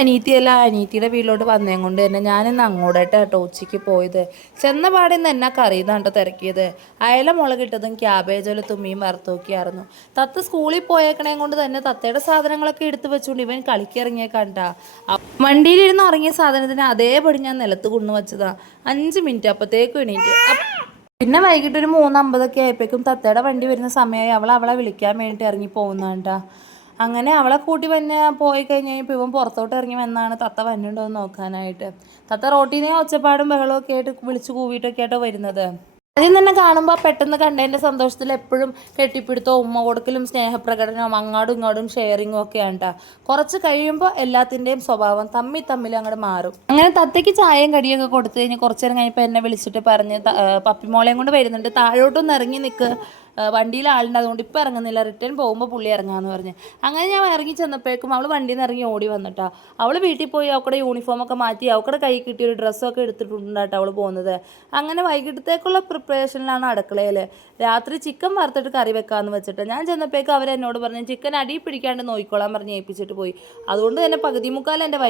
അനീത്തിയല്ല അനീത്തിയുടെ വീട്ടിലോട്ട് വന്നേം കൊണ്ട് തന്നെ ഞാനിന്ന് അങ്ങോട്ടായിട്ടോ ഉച്ചയ്ക്ക് പോയത്. ചെന്ന പാടെ നിന്ന് എന്നെ കറിയുന്നാട്ടോ തിരക്കിയത്. അയല മുളകിട്ടതും ക്യാബേജോല തുമ്മിയും വറുത്തോക്കിയായിരുന്നു. തത്ത സ്കൂളിൽ പോയേക്കണേം കൊണ്ട് തന്നെ തത്തയുടെ സാധനങ്ങളൊക്കെ എടുത്തു വെച്ചുകൊണ്ട് ഇവൻ കളിക്കിറങ്ങിയ കണ്ട. വണ്ടിയിലിരുന്ന് ഇറങ്ങിയ സാധനത്തിന് അതേപടി ഞാൻ നിലത്ത് കൊണ്ടു വെച്ചതാ. 5 മിനിറ്റ് അപ്പത്തേക്കും എണീറ്റ്. പിന്നെ വൈകിട്ട് ഒരു 3:50 ആയപ്പോഴേക്കും തത്തയുടെ വണ്ടി വരുന്ന സമയമായി. അവളെ വിളിക്കാൻ വേണ്ടിയിട്ട് ഇറങ്ങി പോകുന്നതാണ്ടാ. അങ്ങനെ അവളെ കൂട്ടി പോയി കഴിഞ്ഞ് കഴിഞ്ഞപ്പോൾ ഇവൻ പുറത്തോട്ട് ഇറങ്ങി വന്നാണ് തത്ത വന്നുണ്ടോ എന്ന് നോക്കാനായിട്ട്. തത്ത റോട്ടിൽ നിന്ന് ഒച്ചപ്പാടും ബഹളമൊക്കെ ആയിട്ട് വിളിച്ച് കൂവിയിട്ടൊക്കെ ആയിട്ടോ വരുന്നത്. ആദ്യം തന്നെ കാണുമ്പോൾ പെട്ടെന്ന് കണ്ടതിൻ്റെ സന്തോഷത്തിൽ എപ്പോഴും കെട്ടിപ്പിടുത്തവും ഉമ്മ കൊടുക്കലും സ്നേഹപ്രകടനവും അങ്ങോട്ടും ഇങ്ങോട്ടും ഷെയറിങ്ങും ഒക്കെയാണ് കേട്ടോ. കുറച്ച് കഴിയുമ്പോൾ എല്ലാത്തിൻ്റെയും സ്വഭാവം തമ്മിൽ അങ്ങോട്ട് മാറും. അങ്ങനെ തത്തയ്ക്ക് ചായയും കടിയൊക്കെ കൊടുത്തു കഴിഞ്ഞ് കുറച്ച് നേരം കഴിഞ്ഞപ്പോൾ എന്നെ വിളിച്ചിട്ട് പറഞ്ഞ് പപ്പിമോളെയും കൊണ്ട് വരുന്നുണ്ട്, താഴോട്ടൊന്ന് ഇറങ്ങി നിൽക്ക്, വണ്ടിയിൽ ആളുണ്ട്, അതുകൊണ്ട് ഇപ്പോൾ ഇറങ്ങുന്നില്ല, റിട്ടേൺ പോകുമ്പോൾ പുള്ളി ഇറങ്ങാമെന്ന് പറഞ്ഞ്. അങ്ങനെ ഞാൻ ഇറങ്ങി ചെന്നപ്പോഴേക്കും അവൾ വണ്ടിയിൽ നിന്ന് ഇറങ്ങി ഓടി വന്നിട്ടാ. അവൾ വീട്ടിൽ പോയി അവക്കടെ യൂണിഫോമൊക്കെ മാറ്റി അവക്കടെ കൈ കിട്ടിയൊരു ഡ്രസ്സൊക്കെ എടുത്തിട്ടുണ്ടാട്ടോ അവൾ പോകുന്നത്. അങ്ങനെ വൈകിട്ടത്തേക്കുള്ള പ്രിപ്പറേഷനിലാണ് അടുക്കളയിൽ. രാത്രി ചിക്കൻ വറുത്തിട്ട് കറി വെക്കാമെന്ന് വെച്ചിട്ട് ഞാൻ ചെന്നപ്പോഴേക്കും അവരെന്നോട് പറഞ്ഞു ചിക്കൻ അടി പിടിക്കാണ്ട് നോക്കിക്കോളാൻ പറഞ്ഞ് ഏൽപ്പിച്ചിട്ട് പോയി. അതുകൊണ്ട് തന്നെ പകുതി മുക്കാൽ എൻ്റെ